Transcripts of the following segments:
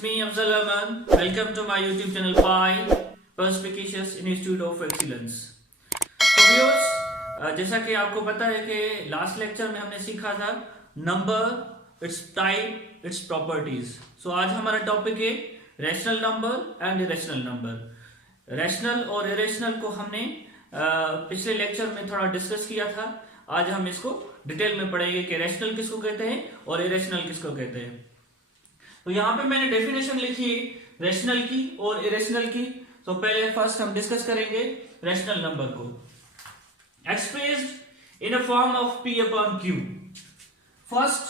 it's me Afzal Ahmad. Welcome to my YouTube channel by Perspicacious Institute of Excellence. So viewers, जैसा कि आपको पता है कि लास्ट लेक्चर में हमने सीखा था number, it's type, it's properties. So आज हमारा टॉपिक है rational number and irrational number. Rational और इरेशनल को हमने पिछले लेक्चर में थोड़ा डिस्कस किया था. आज हम इसको डिटेल में पढ़ेंगे कि रैशनल किसको कहते हैं और इरेशनल किसको कहते हैं. तो यहाँ पे मैंने डेफिनेशन लिखी है रैशनल की और इरेशनल की. तो पहले फर्स्ट हम डिस्कस करेंगे रैशनल नंबर को. Expressed in a form of p upon q. First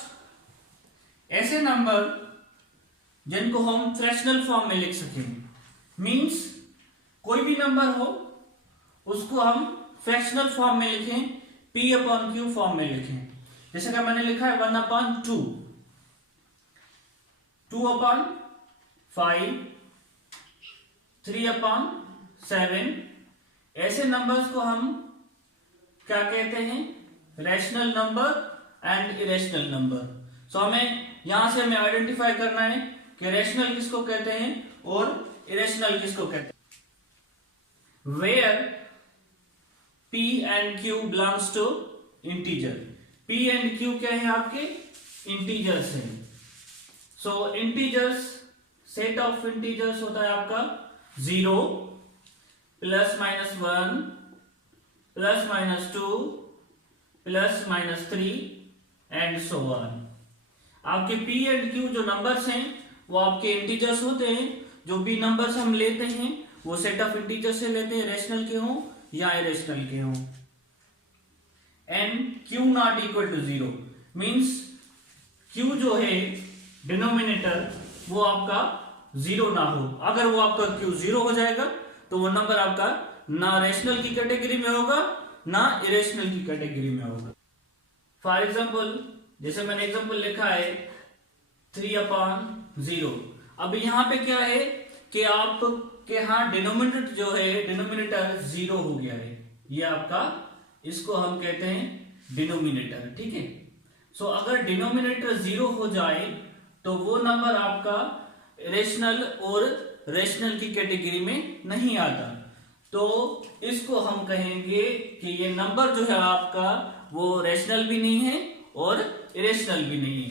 ऐसे नंबर जिनको हम फ्रैक्शनल फॉर्म में लिख सकें. मींस कोई भी नंबर हो उसको हम फ्रैक्शनल फॉर्म में लिखें, p अपॉन q फॉर्म में लिखें. जैसे कि मैंने लिखा है 1 अपॉन 2, 2 अपॉन 5, 3 अपॉन 7. ऐसे नंबर्स को हम क्या कहते हैं? Rational number and irrational number. So हमें यहां से हमें आइडेंटिफाई करना है कि रैशनल किसको कहते हैं और इरेशनल किसको कहते हैं. Where p and q belongs to integer. p and q क्या है? आपके इंटीजर्स हैं. So integers, set of integers होता है आपका 0 plus minus 1 plus minus 2 plus minus 3 and so on. आपके p एंड q जो नंबर्स हैं वो आपके इंटीजर्स होते हैं. जो भी नंबर्स हम लेते हैं वो सेट ऑफ इंटीजर से लेते हैं, रैशनल के हों या इरेशनल के हों. And q not equal to 0 means q जो है डिनोमिनेटर वो आपका 0 ना हो. अगर वो आपका q 0 हो जाएगा तो वो नंबर आपका ना रैशनल की कैटेगरी में होगा ना इरेशनल की कैटेगरी में होगा. फॉर एग्जाम्पल, जैसे मैंने एग्जाम्पल लिखा है 3 अपॉन 0. अब यहां पे क्या है कि आपके यहां डिनोमिनेटर जो है, डिनोमिनेटर 0 हो गया है. ये आपका, इसको हम कहते हैं डिनोमिनेटर. ठीक है. सो अगर डिनोमिनेटर 0 हो जाए तो वो नंबर आपका रेशनल और रैशनल की कैटेगरी में नहीं आता. तो इसको हम कहेंगे कि ये नंबर जो है आपका वो रैशनल भी नहीं है और इरेशनल भी नहीं है.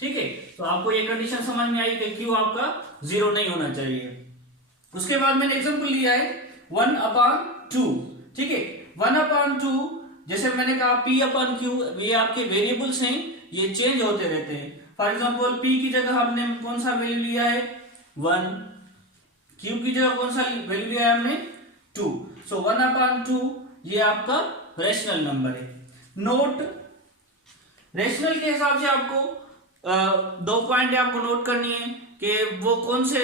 ठीक है. तो आपको ये कंडीशन समझ में आई कि क्यू आपका 0 नहीं होना चाहिए. उसके बाद मैंने एग्जांपल लिया है 1 अपॉन 2. ठीक है. 1 अपॉन 2, जैसे मैंने कहा p अपॉन q, ये आपके वेरिएबल्स हैं, ये चेंज होते रहते हैं. फॉर एग्जाम्पल p की जगह हमने कौन सा वैल्यू लिया है 1, q की जगह कौन सा वैल्यू लिया है हमने 2. सो 1 अपॉन 2 ये आपका रैशनल नंबर है. नोट, रैशनल के हिसाब से आपको दो पॉइंट आपको नोट करनी है कि वो कौन से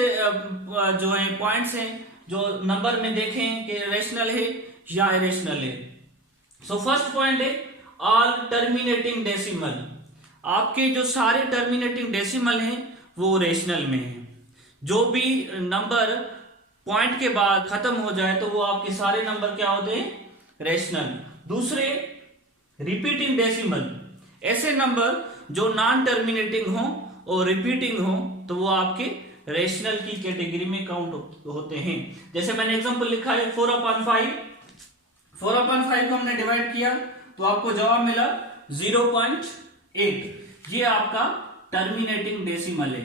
जो है पॉइंट्स हैं जो नंबर में देखें कि रैशनल है या इरेशनल है. सो फर्स्ट पॉइंट है ऑल टर्मिनेटिंग डेसिमल. आपके जो सारे टर्मिनेटिंग डेसिमल हैं वो रैशनल में है. जो भी नंबर पॉइंट के बाद खत्म हो जाए तो वो आपके सारे नंबर क्या होते हैं? रैशनल. दूसरे रिपीटिंग डेसिमल, ऐसे नंबर जो नॉन टर्मिनेटिंग हो और रिपीटिंग हो तो वो आपके रैशनल की कैटेगरी में काउंट होते हैं. जैसे मैंने एग्जांपल लिखा है 4 अपॉन 5. 4 अपॉन 5 को हमने डिवाइड किया तो आपको जवाब मिला 0.8. ये आपका टर्मिनेटिंग डेसिमल है.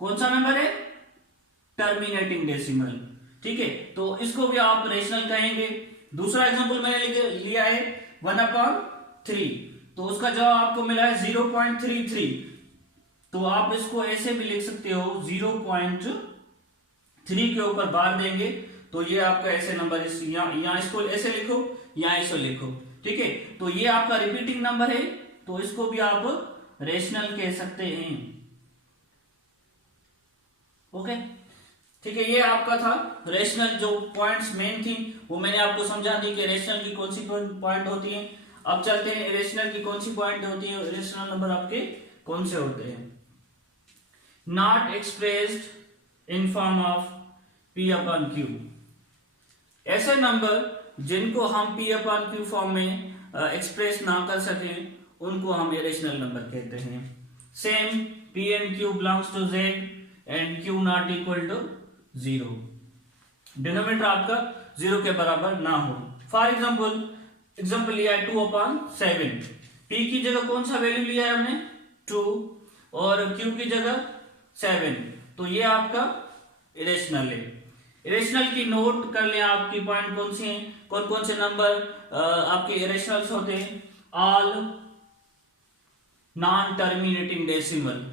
कौन सा नंबर है? Terminating decimal. ठीक है. तो इसको भी आप रैशनल कहेंगे. दूसरा एग्जांपल मैंने लिया है 1 अपॉन 3, तो उसका जवाब आपको मिला है 0.33. तो आप इसको ऐसे भी लिख सकते हो 0.3 के ऊपर बार देंगे तो ये आपका ऐसे नंबर, यहाँ इसको ऐसे लिखो, यहाँ इसको लिखो. ठीक है. तो ये आपका रिपीटिंग नंबर है तो इसको भी आप रैशनल कह सकते हैं. ओके. ठीक है. ये आपका था रैशनल. जो पॉइंट्स मेन थी वो मैंने आपको समझा दी कि रैशनल की कौन सी पॉइंट होती है. अब चलते हैं इरेशनल की कौन सी पॉइंट होती है, इरेशनल नंबर आपके कौन से होते हैं. Not expressed in form of p upon q. ऐसे नंबर जिनको हम p अपॉन q फॉर्म में एक्सप्रेस ना कर सके उनको हम इरेशनल नंबर कहते हैं. Same p and q belongs to z and Q not equal to 0, denominator आपका 0 के बराबर ना हो। फॉर एग्जाम्पल लिया है 2/7, p की जगह कौन सा वैल्यू लिया है हमने 2 और q की जगह 7, तो ये आपका इरेशनल है। इरेशनल की नोट कर लें, आपकी पॉइंट कौन से हैं, कौन कौन से नंबर आपके इरेशनल्स होते हैं। ऑल नॉन टर्मिनेटिंग डेसिमल,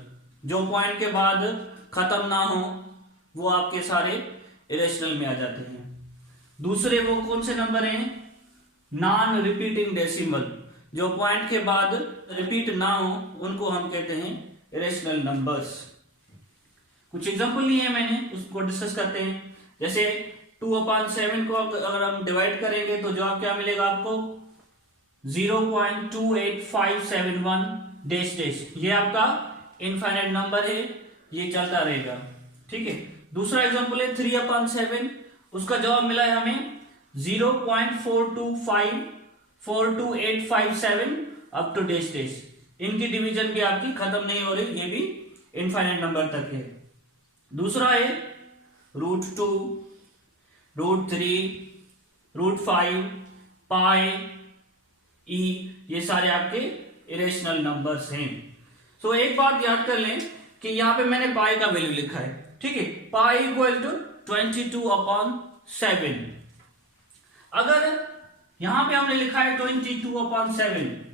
जो पॉइंट के बाद खत्म ना हो वो आपके सारे इरेशनल में आ जाते हैं। दूसरे वो कौन से नंबर हैं, नॉन रिपीटिंग डेसिमल, जो पॉइंट के बाद रिपीट ना हो उनको हम कहते हैं इरेशनल नंबर्स। कुछ एग्जांपल लिए हैं मैंने, उसको डिस्कस करते हैं। जैसे 2/7 को अगर हम डिवाइड करेंगे तो जवाब क्या मिलेगा आपको 0.28571 डैश डैश, ये आपका इनफाइनाइट नंबर है, ये चलता रहेगा। ठीक है। दूसरा एग्जांपल है 3/7, उसका जवाब मिला है हमें 0.4254287 अप टू डैश डैश। इनकी डिवीजन भी आपकी खत्म नहीं हो रही, ये भी इनफाइनाइट नंबर तक है। दूसरा है √2, √3, √5, पाई, ई, ये सारे आपके इरेशनल नंबर्स हैं। सो एक बात याद कर लें कि यहां पे मैंने पाई का वैल्यू लिखा है, ठीक है, पाई इक्वल टू 22/7। अगर यहां पे हमने लिखा है 22/7,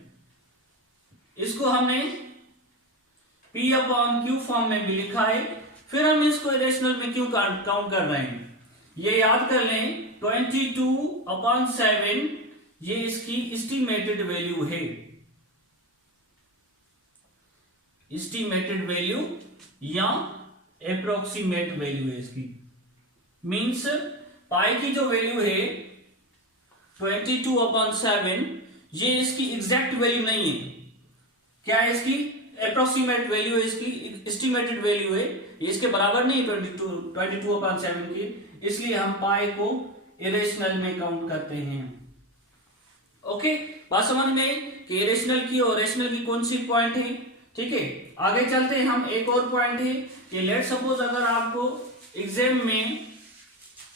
इसको हमने p/q फॉर्म में भी लिखा है, फिर हम इसको इरेशनल में क्यों काउंट कर रहे हैं, ये याद कर लें। 22/7 ये इसकी एस्टिमेटेड वैल्यू है, एस्टिमेटेड वैल्यू या अप्रोक्सीमेट वैल्यू है इसकी। मींस पाई की जो वैल्यू है 22/7, ये इसकी एग्जैक्ट वैल्यू नहीं है, क्या है इसकी अप्रोक्सीमेट वैल्यू है, इसकी एस्टिमेटेड वैल्यू है, ये इसके बराबर नहीं 22/7 की, इसलिए हम पाई को इरेशनल में काउंट करते हैं। ओके, बात समझ में कि इरेशनल की और रेशनल की कौन सी पॉइंट है। ठीक है, आगे चलते हैं हम। एक और पॉइंट है कि लेट सपोज अगर आपको एग्जाम में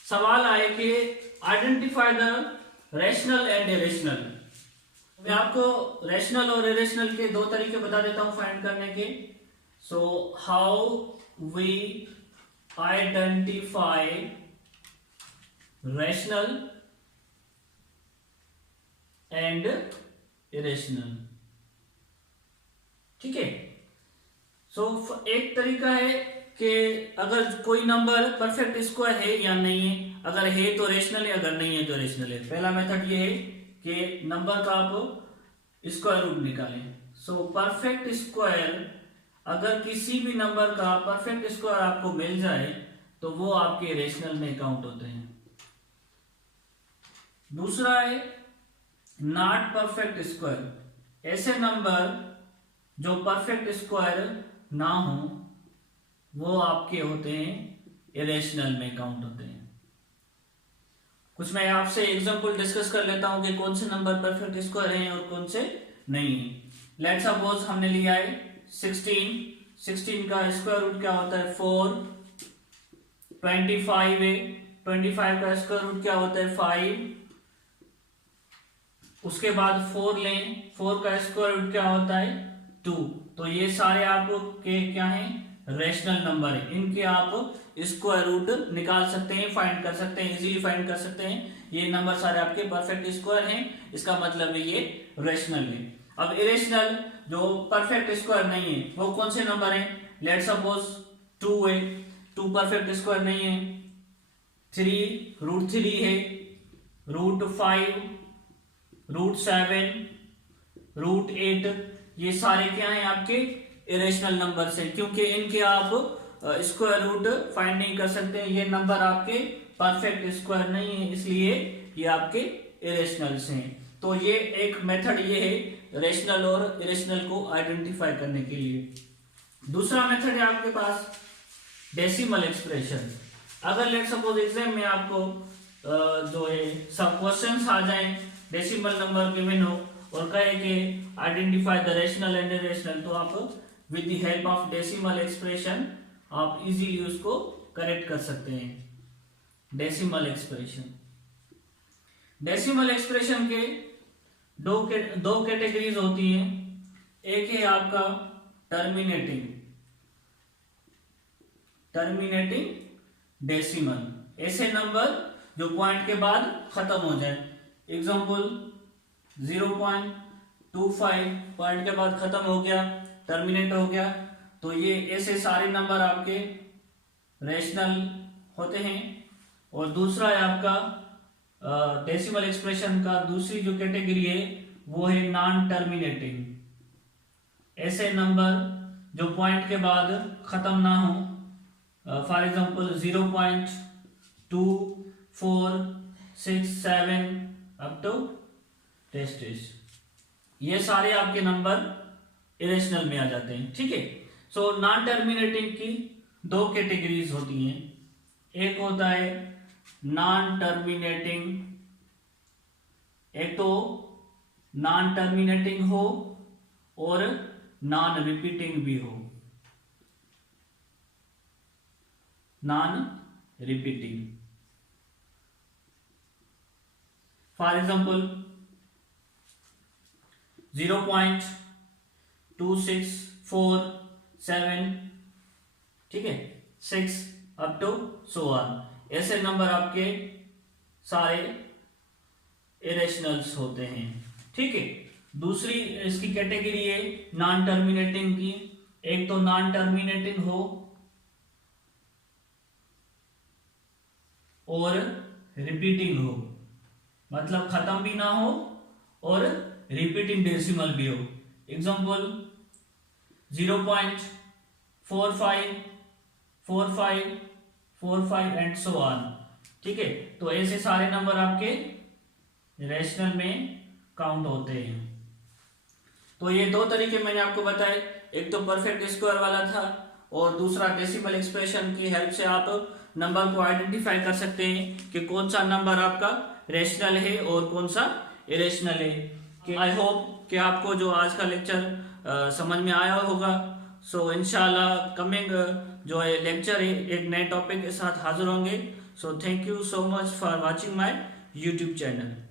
सवाल आए कि identify the rational and irrational, मैं आपको रेशनल और इरेशनल के दो तरीके बता देता हूं फाइंड करने के। So how we identify rational and irrational. ठीक है, सो एक तरीका है कि अगर कोई नंबर परफेक्ट स्क्वायर है या नहीं है, अगर है तो रेशनल है, अगर नहीं है तो इरेशनल है। पहला मेथड ये है कि नंबर का आप स्क्वायर रूट निकालें। सो परफेक्ट स्क्वायर, अगर किसी भी नंबर का परफेक्ट स्क्वायर आपको मिल जाए तो वो आपके रेशनल में काउंट होते हैं। दूसरा है नॉट परफेक्ट स्क्वायर, ऐसे नंबर जो परफेक्ट स्क्वायर ना हो वो आपके होते हैं इरेशनल में काउंट होते हैं। कुछ मैं आपसे एग्जांपल डिस्कस कर लेता हूं कि कौन से नंबर परफेक्ट स्क्वायर हैं और कौन से नहीं है। लेट्स सपोज हमने लिया है 16 का स्क्वायर रूट क्या होता है 4, 25 है, 25 का स्क्वायर रूट क्या होता है 5, उसके बाद 4 लें, 4 का स्क्वायर रूट क्या होता है 2। तो ये सारे आपके क्या हैं रेशनल नंबर है, इनके आप स्क्वायर रूट निकाल सकते हैं, फाइंड कर सकते हैं, इजीली फाइंड कर सकते हैं। ये नंबर सारे आपके परफेक्ट स्क्वायर हैं, इसका मतलब है ये रेशनल है। अब इरेशनल जो परफेक्ट स्क्वायर नहीं है वो कौन से नंबर हैं, लेट सपोज 2 है, 2 परफेक्ट स्क्वायर नहीं है, 3 √3 है, √5, √7, √8, ये सारे क्या हैं आपके इरेशनल नंबर से, क्योंकि इनके आप स्क्वायर रूट फाइंड नहीं कर सकते। ये नंबर आपके परफेक्ट स्क्वायर नहीं है, इसलिए ये आपके इरेशनल्स हैं। तो ये एक मेथड ये है रेशनल और इरेशनल को आइडेंटिफाई करने के लिए। दूसरा मेथड है आपके पास डेसिमल एक्सप्रेशन। अगर लेट सपोज एग्जाम में आपको जो है सब क्वेश्चंस आ जाएं, डेसिमल नंबर गिवन हो और कहे कि identify the rational and irrational, तो आप with the help of decimal expression आप इजीली उसको करेक्ट कर सकते हैं। डेसिमल एक्सप्रेशन, डेसिमल एक्सप्रेशन के दो कैटेगरीज होती हैं। एक है आपका टर्मिनेटिंग डेसिमल, ऐसे नंबर जो पॉइंट के बाद खत्म हो जाए। एग्जांपल 0.25 पॉइंट के बाद खत्म हो गया, टर्मिनेट हो गया, तो ये ऐसे सारे नंबर आपके रेशनल होते हैं। और दूसरा है आपका डेसिमल एक्सप्रेशन का दूसरी जो कैटेगरी है वो है नॉन टर्मिनेटिंग, ऐसे नंबर जो पॉइंट के बाद खत्म ना हो। फॉर एग्जांपल 0.2467 अप टू टेस्टिस, ये सारे आपके नंबर इरेशनल में आ जाते हैं। ठीक है, सो नॉन टर्मिनेटिंग की दो कैटेगरीज होती हैं। एक होता है नॉन टर्मिनेटिंग, एक तो नॉन टर्मिनेटिंग हो और नॉन रिपीटिंग भी हो। नॉन रिपीटिंग, फॉर एग्जांपल 0.2647, ठीक है, 6 अप टू सो ऑन, ऐसे नंबर आपके सारे इरेशनल्स होते हैं। ठीक है, दूसरी इसकी कैटेगरी है नॉन टर्मिनेटिंग की। एक तो नॉन टर्मिनेटिंग हो और रिपीटिंग हो, मतलब खत्म भी ना हो और रिपीटिंग डेसिमल भी हो। Example 0.454545 and so on. ठीक है, तो ऐसे सारे नंबर आपके रेशनल में काउंट होते हैं। तो ये दो तरीके मैंने आपको बताए, एक तो परफेक्ट स्क्वायर वाला था और दूसरा डेसिमल एक्सप्रेशन की हेल्प से आप नंबर को आइडेंटिफाई कर सकते हैं कि कौन सा नंबर आपका रेशनल है और कौन सा इरेशनल है। आई होप कि आपको जो आज का लेक्चर समझ में आया होगा। सो इंशाल्लाह कमिंग जो है लेक्चर है एक नए टॉपिक के साथ हाजिर होंगे। So thank you so much for watching my YouTube channel.